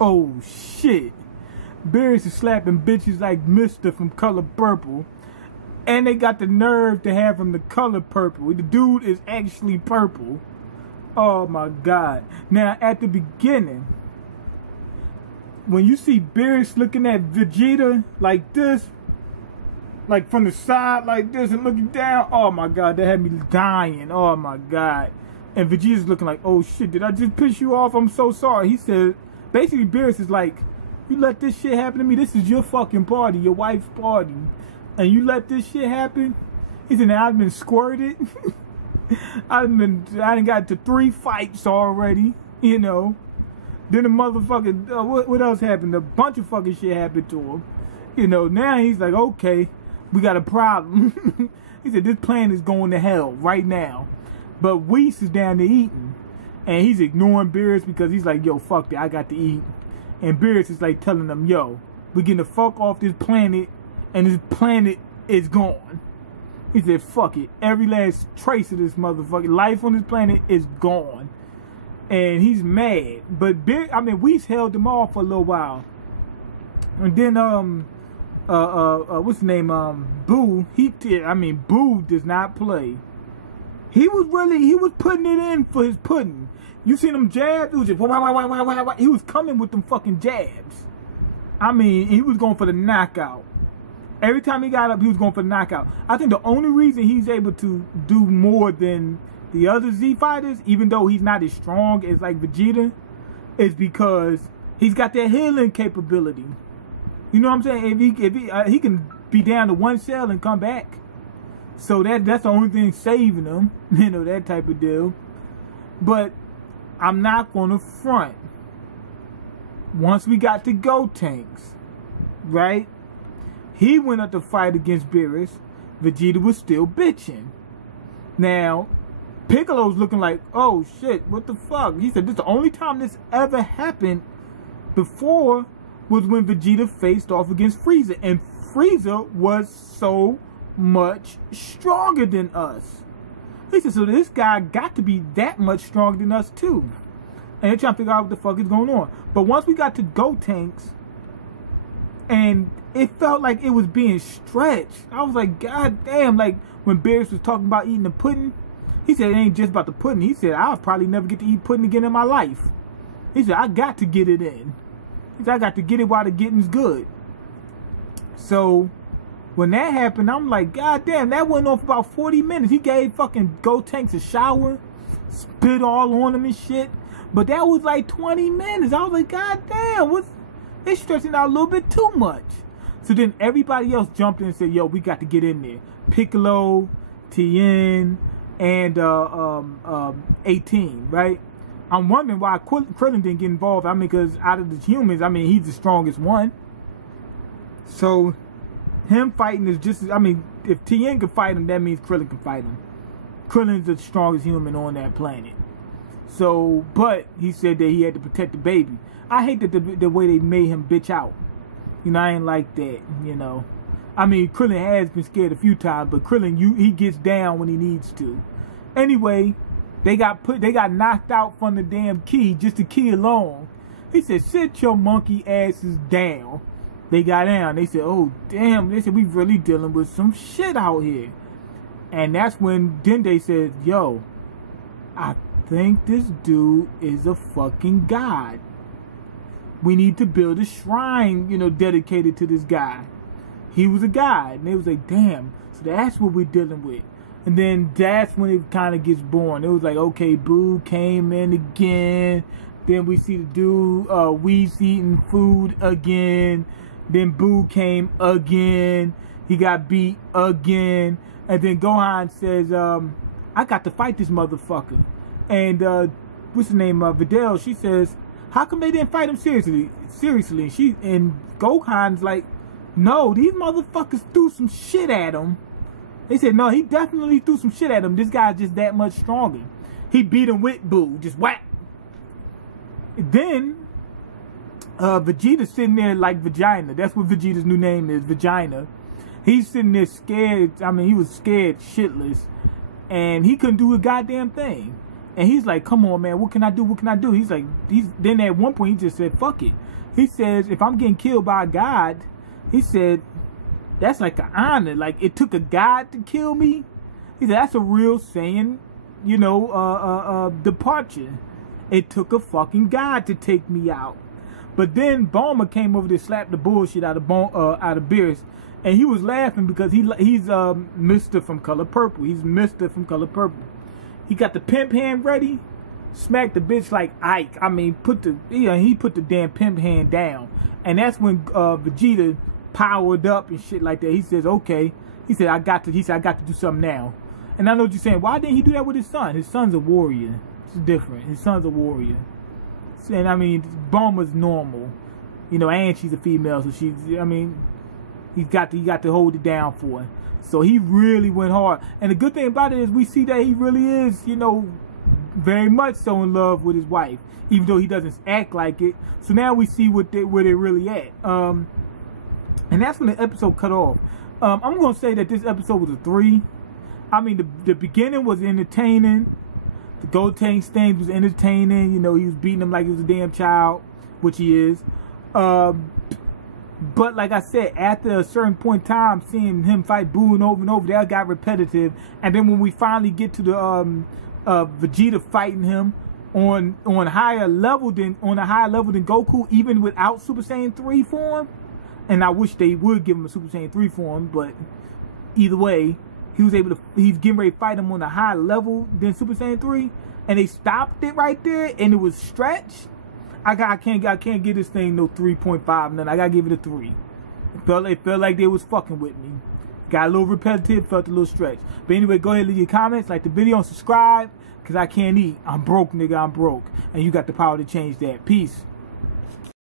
Oh shit. Beerus is slapping bitches like Mister from Color Purple. And they got the nerve to have him the color purple. The dude is actually purple. Oh my god. Now at the beginning, when you see Beerus looking at Vegeta like this, like from the side like this and looking down, oh my god, that had me dying. Oh my god. And Vegeta's looking like, oh shit, did I just piss you off? I'm so sorry. He said, basically Beerus is like, you let this shit happen to me? This is your fucking party, your wife's party. And you let this shit happen? He said, now I've been squirted. I done got to 3 fights already, you know. Then the motherfucker, what else happened? A bunch of fucking shit happened to him. You know, now he's like, okay, we got a problem. He said, this plan is going to hell right now. But Whis is down there eating. And he's ignoring Beerus because he's like, yo, fuck that, I got to eat. And Beerus is like telling them, yo, we're getting the fuck off this planet. And this planet is gone. He said, fuck it. Every last trace of this motherfucking life on this planet is gone. And he's mad. But Whis held him off for a little while. And then what's his name? Boo. Boo does not play. He was putting it in for his pudding. You seen him jab? It was just wah. He was coming with them fucking jabs. I mean, he was going for the knockout. Every time he got up, he was going for the knockout. I think the only reason he's able to do more than the other Z fighters, even though he's not as strong as like Vegeta, is because he's got that healing capability. You know what I'm saying? If he can be down to 1 cell and come back. So that's the only thing saving him. You know, that type of deal. But I'm not going to front. Once we got to Gotenks, right? He went up to fight against Beerus. Vegeta was still bitching. Now, Piccolo's looking like, oh shit, what the fuck? He said, this is the only time this ever happened before was when Vegeta faced off against Frieza. And Frieza was so much stronger than us. He said, so this guy got to be that much stronger than us too. And they're trying to figure out what the fuck is going on. But once we got to Gotenks, and it felt like it was being stretched. I was like, god damn, like when Beerus was talking about eating the pudding, he said it ain't just about the pudding. He said, I'll probably never get to eat pudding again in my life. He said, I got to get it in. He said, I got to get it while the getting's good. So when that happened, I'm like, god damn, that went on for about 40 minutes. He gave fucking Gotenks a shower, spit all on him and shit. But that was like 20 minutes. I was like, god damn, they stretching out a little bit too much. So then everybody else jumped in and said, yo, we got to get in there. Piccolo, Tien, and 18, right? I'm wondering why Krillin didn't get involved. I mean, because out of the humans, I mean, he's the strongest one. So him fighting is just, I mean, if Tien can fight him, that means Krillin can fight him. Krillin's the strongest human on that planet. So, but he said that he had to protect the baby. I hate that the way they made him bitch out. You know, I ain't like that, you know. I mean, Krillin has been scared a few times, but Krillin, he gets down when he needs to. Anyway, they got knocked out from the damn key, just the key alone. He said, sit your monkey asses down. They got down. They said, oh, damn. They said, we really dealing with some shit out here. And that's when Dende said, yo, I think this dude is a fucking god. We need to build a shrine, you know, dedicated to this guy. He was a god. And they was like, damn. So that's what we're dealing with. And then that's when it kind of gets born. It was like, okay, Boo came in again. Then we see the dude, Whis eating food again. Then Boo came again. He got beat again. And then Gohan says, I got to fight this motherfucker. And what's the name? Videl, she says, how come they didn't fight him seriously? And Gohan's like, no, these motherfuckers threw some shit at him. They said, no, he definitely threw some shit at him. This guy's just that much stronger. He beat him with Boo, just whack. Then Vegeta's sitting there like Vagina. That's what Vegeta's new name is, Vagina. He's sitting there scared. I mean, he was scared shitless. And he couldn't do a goddamn thing. And he's like, come on, man, what can I do? What can I do? He's like, then at one point he just said, fuck it. He says, if I'm getting killed by a god, he said, that's like an honor. Like, it took a god to kill me. He said, that's a real saying, you know, departure. It took a fucking god to take me out. But then Bulma came over to slap the bullshit out of Beerus, and he was laughing because he's Mr. from Color Purple. He's Mr. from Color Purple. He got the pimp hand ready, smacked the bitch like Ike. I mean, he put the damn pimp hand down, and that's when Vegeta powered up and shit like that. He says, okay. He said, I got to do something now. And I know what you're saying. Why didn't he do that with his son? His son's a warrior. It's different. His son's a warrior. And I mean, Bulma's normal, you know, and she's a female, so she's, I mean, he got to hold it down for her. So he really went hard. And the good thing about it is we see that he really is, you know, very much so in love with his wife, even though he doesn't act like it. So now we see where they're really at. And that's when the episode cut off. I'm gonna say that this episode was a 3. I mean, the beginning was entertaining. The Gold Tank Stain was entertaining. You know, he was beating him like he was a damn child, which he is. But like I said, after a certain point in time, seeing him fight Boo over and over, that got repetitive. And then when we finally get to the Vegeta fighting him on a higher level than Goku, even without Super Saiyan 3 form. And I wish they would give him a Super Saiyan 3 form, but either way, he's getting ready to fight him on a higher level than Super Saiyan 3, and they stopped it right there, and it was stretched. I can't give this thing no 3.5, and then I gotta give it a 3. It felt like they was fucking with me. Got a little repetitive, felt a little stretched. But anyway, go ahead and leave your comments, like the video, and subscribe, because I can't eat. I'm broke, nigga, I'm broke. And you got the power to change that. Peace.